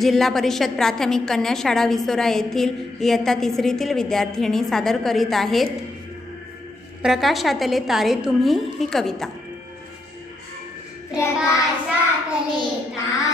जिल्हा परिषद प्राथमिक कन्या शाळा विसोरा येथील इयत्ता तिसरीतील विद्यार्थिनी सादर करीत आहेत. प्रकाशातले तारे तुम्ही ही कविता. प्रकाशातले तारे.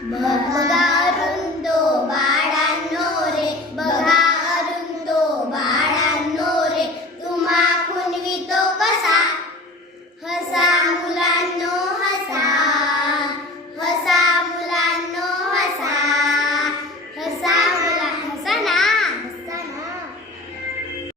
Berdarung